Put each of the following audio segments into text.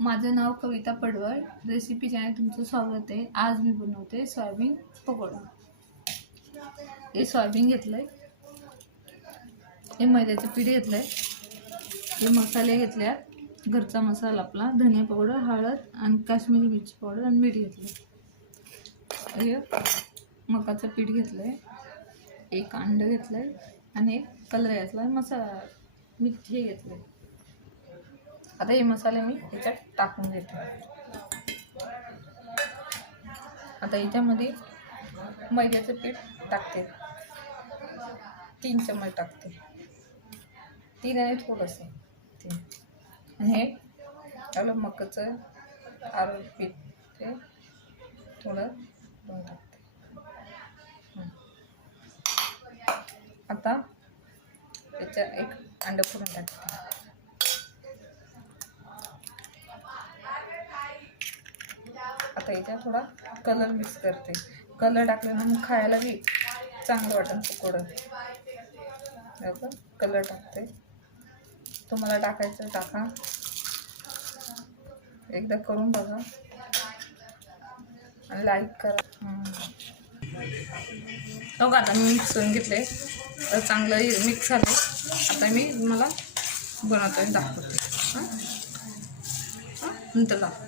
माझं नाव कविता पडवळ, recipe channel तुमचं स्वागत आहे। आज मी बनवते सोयाबीन पकोडा। हे सोयाबीन घेतलंय, हे मैद्याचं पीठ घेतलंय, हे मसाले घेतले, घरचा मसाला आपला धनिया पावडर, हळद आणि काश्मीरी मिरची पावडर आणि मीठ घेतलं। हे मकाचं पीठ घेतलंय, एक अंड घेतलंय आणि एक कलर घेतलाय, मसाला मीठ हे घेतलंय। आता हे मसाले मी याच्यात टाकून घेते। आता याच्यामध्ये मैद्याचं पीठ टाकते, 3 चमचे टाकते, 3 आणि थोडंसं 3, आणि हे आपलं मकाचं पीठ ते थोडं टाकते। आता याच्या एक अंड फोडून टाकते। आता याच्यात थोडा कलर मिक्स करते, कलर टाकल्यानंतर खायला बी चांगलं वाटेल पकोडं। कलर टाकते, तुम्हाला टाकायचं टाका, एकदा करून बघा आणि लाईक करा। बघा आता मी मिक्स करून घेतले, तर चांगलं मिक्स झालं। आता मी मला बनवतोय दाखवते, नंतर दाखवते।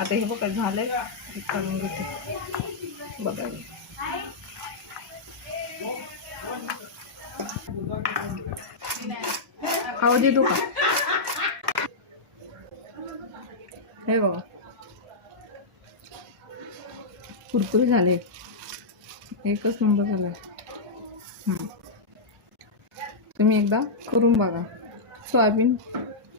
आता हे बघा झालंय, हे काढून घेते बघा। आवाज येतो का? हे बघा कुरकुरी झाले, एकच नंबर झालाय। तुम्ही एकदा करून बघा सोयाबीन